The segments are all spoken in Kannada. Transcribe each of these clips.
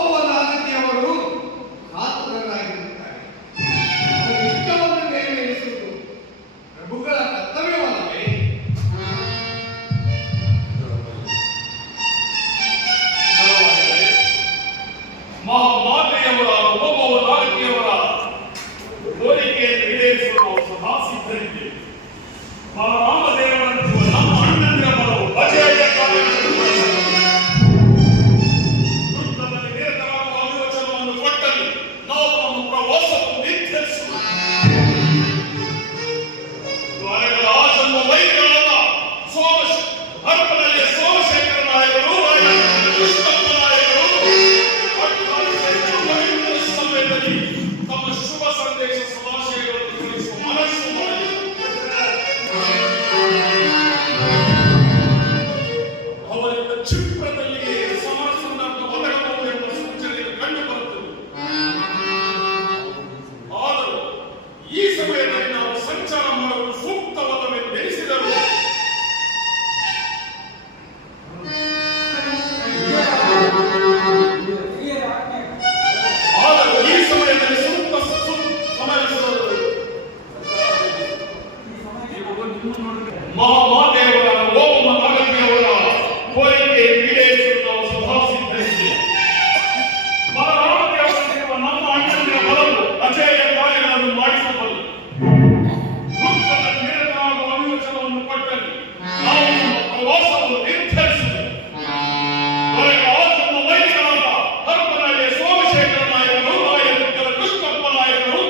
ಅವರು ಕಾತುರರಾಗಿರುತ್ತಾರೆ. ಅವರ ಇಷ್ಟವನ್ನು ನೆರವೇರಿಸುವುದು ಪ್ರಭುಗಳ ಕರ್ತವ್ಯವಲ್ಲವೇ? ಮಹಾಮಾತೆಯವರ ಉಪಭವನಾರತಿಯವರ ಕೋರಿಕೆಯನ್ನು ಈಡೇರಿಸಲು ನಾವು ಸದಾ ಸಿದ್ಧರಿದ್ದೇವೆ. ರಾಮದೇವರಂತಿರುವ ನಮ್ಮ ಅಣ್ಣಂದಿರ ಬಲವು ಅಜೇಯ ಯುದ್ಧದಲ್ಲಿ ನಿರತರಾಗುವ ಅನುವಚನವನ್ನು ಕೊಟ್ಟಲ್ಲಿ ನಾವು ನಮ್ಮ ಪ್ರವಾಸವನ್ನು ನಿರ್ಧರಿಸುವ ದ್ವಾರಗಳ ಆಜನ್ಮ ವೈರಿಗಳಾದ ಹರಪನಲ್ಲಿಯ ಸೋಮಶೇಖರ ನಾಯಕರು, ಕೃಷ್ಣಪ್ಪ ನಾಯಕರು ಸಮಯದಲ್ಲಿ ತಮ್ಮ ಶುಭ ಸಂದೇಶ ಸದಾಶಯಗಳನ್ನು ತಿಳಿಸುವ ಮನಸ್ಸು ಮಾಡಿ ಅವರಿಂದ ಕ್ಷಿಪ್ರದಲ್ಲಿಯೇ ಸಮರ ಸಂದರ್ಭ ಒದಗಬಹುದು ಎಂಬ ಸೂಚನೆಗಳು ಕಂಡುಬರುತ್ತದೆ. ಆದರೂ ಈ ಸಮಯದಲ್ಲಿ ನಾವು ಸಂಚಾರ ಮಾಡಲು ಸೂಕ್ತವಲ್ಲವೆಂದೆನಿಸಿದರು. ಮಹಾಮಾತೆಯವರ ಓಮ ನಾಗತಿಯವರ ಕೋರಿಕೆ ಈಡೇರಿಸಲು ನಾವು ಸದಾ ಸಿದ್ಧರಿದ್ದೇವೆ. ಬಲರಾಮದೇವರಂತಿರುವ ನಮ್ಮ ಅಣ್ಣಂದಿರ ಬಲವು ಅಜೇಯ ಕಾರ್ಯಗಳನ್ನು ಮಾಡಿಸಬಲ್ಲ. ದುಃಖದಲ್ಲಿ ನಿರತರಾಗುವ ಅನುವಚನವನ್ನು ಕೊಟ್ಟಲ್ಲಿ ನಾವು ನಮ್ಮ ಪ್ರವಾಸವನ್ನು ನಿರ್ಧರಿಸಿದೆವು. ಹೊರಗೆ ಆಜನ್ಮ ವೈರಿಗಳಾದ ಹರಪನಹಳ್ಳಿಯ ಸೋಮಶೇಖರ ನಾಯಕರು, ರಾಯದುರ್ಗದ ಕೃಷ್ಣಪ್ಪ ನಾಯಕರು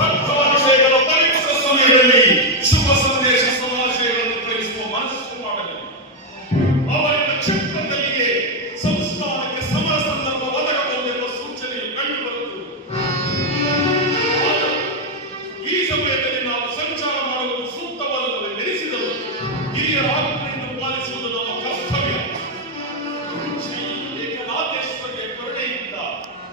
ಭಕ್ತವರ್ಷಗಳ ಪರೀಕ್ಷಾ ಸಮಯದಲ್ಲಿ ಶುಭ ಸಂದೇಶ ಸಮಾಶಯಗಳನ್ನು ತಿಳಿಸುವ ಮನಸ್ಸು ಮಾಡಲಿ. ಅವರಿಂದ ಕ್ಷಿಪ್ರದಲ್ಲಿಯೇ ಸಂಸ್ಥಾನಕ್ಕೆ ಸಮರ ಸಂದರ್ಭ ಒದಗಬಹುದೆಂಬ ಸೂಚನೆಯು ಕಂಡುಬರುತ್ತದೆ. ಈ ಸಮಯದಲ್ಲಿ ನಾವು ಸಂಚಾರ ಮಾಡುವುದು ಸೂಕ್ತವಲ್ಲವೆಂದೆನಿಸಿದರು. ಹಿರಿಯರ ಆಜ್ಞೆಯನ್ನು ಪಾಲಿಸುವುದು ನಮ್ಮ ಕರ್ತವ್ಯ. ಶ್ರೀ ಏಕನಾಥೇಶ್ವರಿಯ ಕರುಣೆಯಿಂದ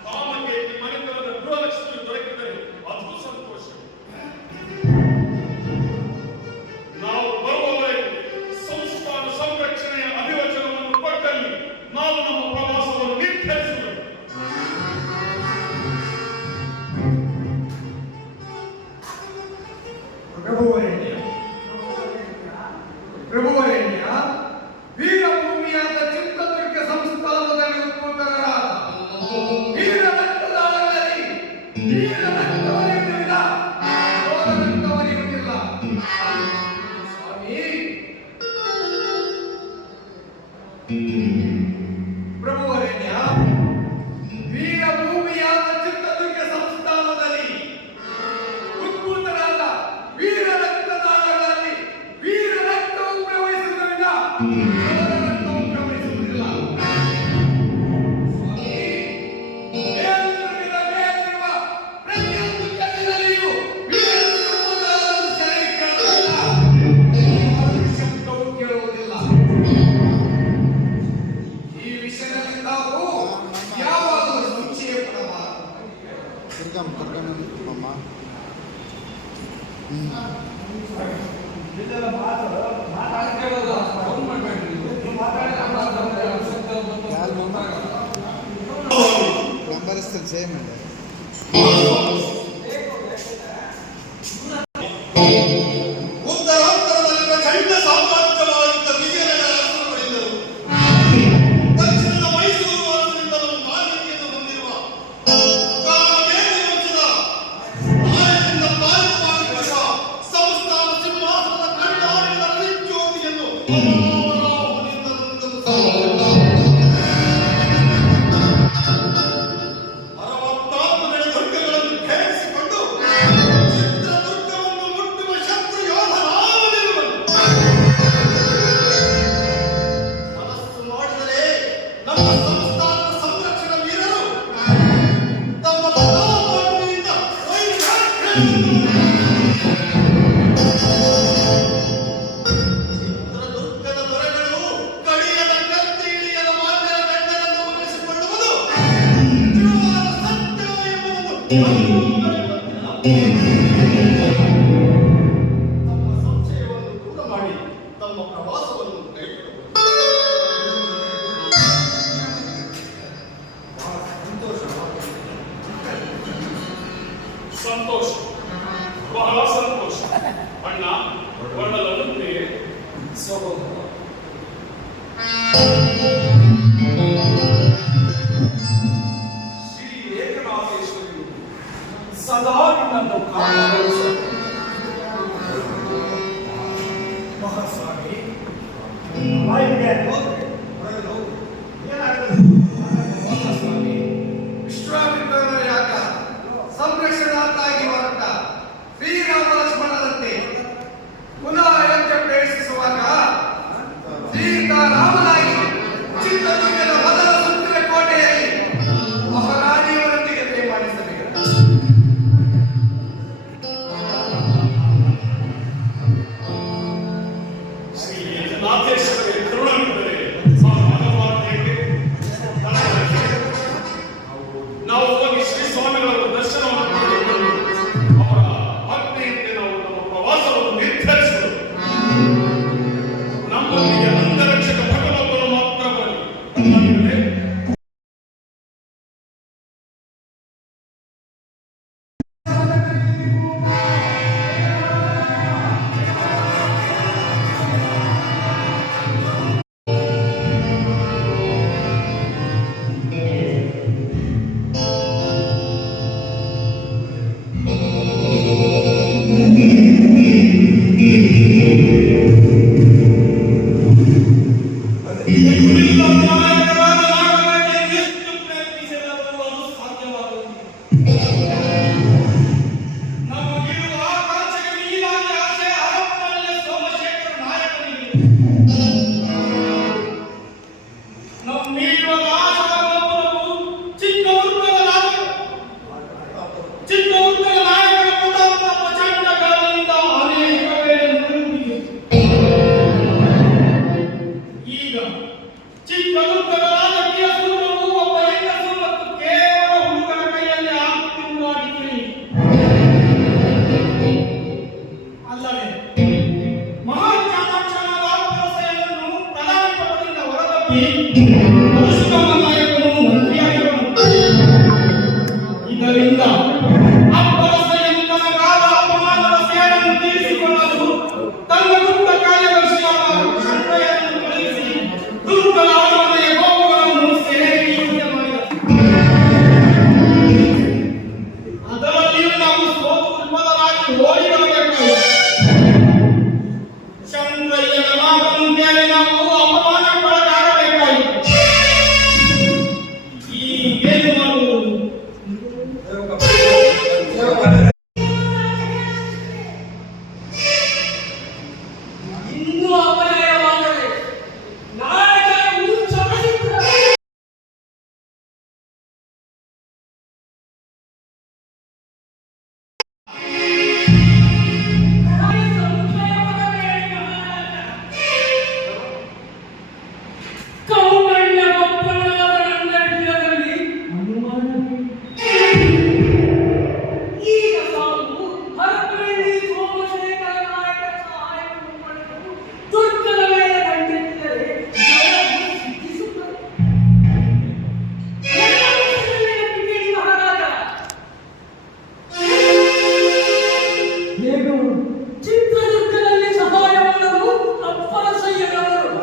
ಕಾಮಕೇತಿ ಮನೆತನದ ಗೃಹಲಕ್ಷ್ಮಿ ದೊರಕಿದರೆ ಅದು ಸಂತೋಷ. ನಾವು ಬರುವವರೆಗೂ ಸಂಸ್ಥಾನ ಸಂರಕ್ಷಣೆಯ ಅಭಿವಚನವನ್ನು ಕೊಟ್ಟಲ್ಲಿ ನಾವು ನಮ್ಮ ಪ್ರವಾಸವನ್ನು ನಿರ್ಧರಿಸುವೆವು. ಪ್ರಭುವರೇಣ್ಯ, ವೀರಭೂಮಿಯಾದ ಚಿತ್ರದುರ್ಗ ಸಂಸ್ಥಾನದಲ್ಲಿ ಉತ್ಪನ್ನರಾದ ವೀರ ರಕ್ತದಾನಗಳಲ್ಲಿ ವೀರ ರಕ್ತವರಿಯುವುದಿಲ್ಲ, ಘೋರ ರಕ್ತವರಿಯುವುದಿಲ್ಲ. ಸ್ವಾಮಿ, ಪ್ರಭುವರೇಣ್ಯ, ವೀರಭೂಮಿಯಾದ ಚಿತ್ರದುರ್ಗ ಸಂಸ್ಥಾನದಲ್ಲಿ ಉತ್ಪನ್ನರಾದ ವೀರ ರಕ್ತದಾನಗಳಲ್ಲಿ ವೀರ ರಕ್ತವು ಪ್ರವಹಿಸುವುದಿಲ್ಲ, ಘೋರ ರಕ್ತವು ಪ್ರವಹಿಸುವುದಿಲ್ಲ. ಸ್ವಾಮಿ, ಮೇಲ್ದುರ್ಗದ ಮೇಲಿರುವ ಪ್ರತಿಯೊಂದು ಕಲ್ಲಿನಲ್ಲಿಯೂ ವೀರ ಸಂಪದಾರರು ಸೆರೆ ಕೇಳುವುದಿಲ್ಲ, ಶಬ್ದವು ಕೇಳುವುದಿಲ್ಲ. ಈ ವಿಷಯದಲ್ಲಿ ನಾವು ಯಾವಾಗಲೂ ಸಂಶಯ ಪಡಬಾರದು. ನಂಬರ್ ಸೇಮ್ ಇದೆ. ಉತ್ತರಾಂತರದಲ್ಲಿ ಪ್ರಚಂಡ ಸಾಮ್ರಾಜ್ಯವಾಗಿದ್ದ ವಿಜಯನಗರ ಅರಸರುಗಳಿದ್ದರು. ದಕ್ಷಿಣದ ಮೈಸೂರು ಅರಸರಿಂದಲೂ ಮಾನ್ಯತೆಯನ್ನು ಹೊಂದಿರುವ ಕಾಮಕೇತಿ ವಂಶದ ಆಯದಿಂದ ಪಾಲಿತವಾಗಿರುವ ಸಂಸ್ಥಾನ ಸಿಂಹಾಸನದ ಕಣ್ಣಾಡಿನ ರವಿಜ್ಯೋತಿಯನ್ನು ಶ್ರೀ ಏಕನಾಥೇಶ್ವರಿ ಸದಾ ನಿನ್ನನ್ನು ಕಾಪಾಡಿಸಲಿ. ಮಹಾಸ್ವಾಮಿ ಸ್ವಾಮಿ ವಿಶ್ವಾಮಿತ್ರನ ಯಾಗ ಸಂರಕ್ಷಣಾರ್ಥಾಗಿ ಹೊರಟ ಶ್ರೀರಾಮ ಲಕ್ಷ್ಮಣರಂತೆ ಪುನಃ ಅಯೋಧ್ಯೆ ಪ್ರವೇಶಿಸುವಾಗ ಸೀತಾರಾಮನಾಗಿ ಚಿತ್ರದುರ್ಗದ ಮೊದಲ ಸುತ್ತಿನ ಕೋಟೆಯಲ್ಲಿ ಮಹಾರಾಣಿಯವರೊಂದಿಗೆ ಮಾಡಿಸಬೇಕು. ಶ್ರೀ ಏಕನಾಥೇಶ್ವರಿ ಕರುಣವಿದ್ದರೆ ಸಾಮಾನ್ಯವಾದ ನಾವು ಹೋಗಿ ಶ್ರೀ ಸ್ವಾಮಿಗಳ ದರ್ಶನವನ್ನು ಪಡೆದುಕೊಂಡು ಅವರ ಆಜ್ಞೆಯಂತೆ ನಾವು ನಮ್ಮ ಪ್ರವಾಸವನ್ನು ನಿರ್ಧರಿಸುವುದು. ನಮ್ಮೊಂದಿಗೆ ಅಂಗರಕ್ಷಕ ಭಗವಂತನು ಮಾತ್ರ ಬರಲಿ. ಇದರಿಂದ ಅಪ್ಪರಸೆಯನ್ನು ತನಗಾದ ಅಪಮಾನದ ಸೇಡನ್ನು ತೀರಿಸಿಕೊಳ್ಳಲು ತನ್ನ ಗುಪ್ತ ಕಾರ್ಯದರ್ಶಿಯಾದ ಕ್ಷತ್ರಿಯರನ್ನು ಕಳುಹಿಸಿ ದುರ್ಗದ ಅರಮನೆಯ ಗೋಪುರವನ್ನು ಸೆರೆಹಿಡಿಯುವಂತೆ ಮಾಡಿದ. ಅದರಲ್ಲಿಯೂ ನಾವು ಸೋತು ವಿಫಲರಾಗಿ ಓಡಿ ಬರಬೇಕಾಯಿತು. ಕ್ಷತ್ರಿಯರ ಮಾತಂತೆಯೇ ನಾವು ಅಪಮಾನಕ್ಕೊಳಗಾಗಬೇಕಾಯಿತು. ಈಗೇನು ಮಾಡುವುದು? ಇನ್ನೂ ಅಪಾಯವಾದರೆ ನಾಳೆ ಉಚ್ಚರಿಸುತ್ತದೆ. ಕೌಂಡಣ್ಯ ಒಪ್ಪಣವಾದ ನನ್ನ ವಿಷಯದಲ್ಲಿ ಅನುಮಾನವಿಲ್ಲ. ಈಗ ಸಾವು ಹರಪಳ್ಳಿ ಸೋಮಶೇಖರ ನಾಯಕರ ಸಹಾಯವನ್ನು ಪಡೆದು ದುರ್ಗದ ಮೇಲೆ ದಂಡೆತ್ತಿದರೆ ಜಯವು ಸಿದ್ಧಿಸುತ್ತದೆ. ಎಲ್ಲ ವಿಷಯದಲ್ಲಿ ನಂಬಿಕೆ ಮಹಾರಾಜ. ಹೇಗೂ ಚಿತ್ರದುರ್ಗದಲ್ಲಿ ಸಹಾಯ ಮಾಡಲು ಅಪ್ಪರಸಯ್ಯನವರು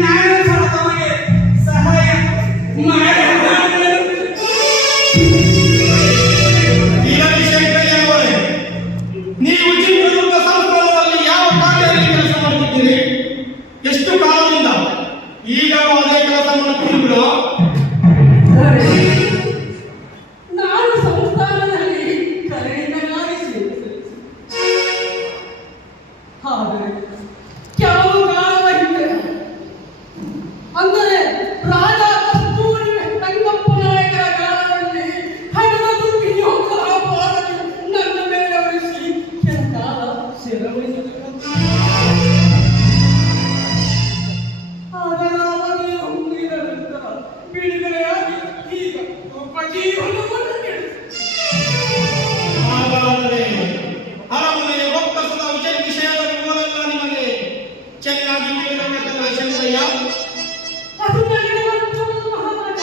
ನ್ಯಾಯಸಮ್ಮತವಾಗಿ ಸಹಾಯ ಮಾಡಲಾಗುವುದು. ವೀರಶಂಕರಯ್ಯನವರೇ, ನೀವು ಚಿತ್ರದುರ್ಗ ಸಂಸ್ಥಾನದಲ್ಲಿ ಯಾವ ಕಾರ್ಯದಲ್ಲಿ ಕೆಲಸ ಮಾಡುತ್ತಿದ್ದೀರಿ? ಎಷ್ಟು ಕಾಲದಿಂದ? ಈಗಲೂ ಅದೇ ಕೆಲಸ ಮಾಡುತ್ತಿದ್ದೀರಾ? ನಾನು ಸಂಸ್ಥಾನದಲ್ಲಿ ಕರಡಿನಗಾಗಿ ಸೇರಿಸಿದೆ. ಆದರೆ ಕೆಲವು ಕಾಲದ ಹಿಂದೆ ಅಂದರೆ ರಾಜ ಕಸ್ತೂರಿ ರಂಗಪ್ಪ ನಾಯಕರ ಕಾಲದಲ್ಲಿ ಹಣದ ದುರ್ವಿನಿಯೋಗದ ಅಪರಾಧಗಳು ನನ್ನ ಮೇಲೆ ಹೊರಿಸಿ ಕೆಲ ಕಾಲ ಸೆರೆವಹಿಸಬೇಕಾಯಿತು. ಅದರ ಅವಧಿಯು ಮುಗಿದ ನಂತರ ಬಿಡುಗಡೆಯಾಗಿ ಈಗ ಉಪಜೀವನವನ್ನು ನಡೆಸುತ್ತಿದ್ದೇನೆ. ಹಾಗಾದರೆ ಅರಮನೆಯ ಒಕ್ಕಸದ ವಿಷಯದ ವಿವರವೆಲ್ಲ ನಿಮಗೆ ಚೆನ್ನಾಗಿ ತಿಳಿದಿರಬೇಕಲ್ಲ ಶಂಕರಯ್ಯ? ಅದು ನನಗೆ ಗೊತ್ತುಂಟು ಮಹಾರಾಜ.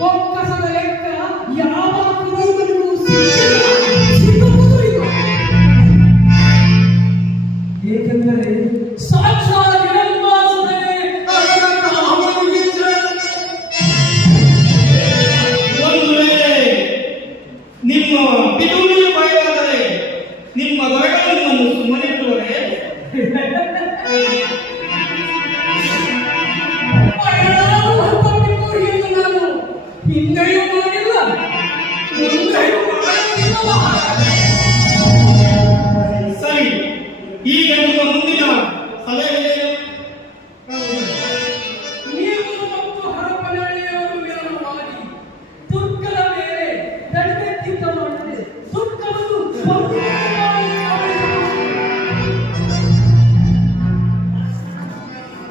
ಬೊಕ್ಕಸದ ಲೆಕ್ಕ ಯಾವ ಕುರುಬನಿಗೂ ಸಿಗುವುದು ಇಲ್ಲ. ಮುಂದೆಯೂ ಮಾಡಿಲ್ಲ ಮುಂದೆಯೂ ಮಾಡುವುದಿಲ್ಲ ಮಹಾರಾಜ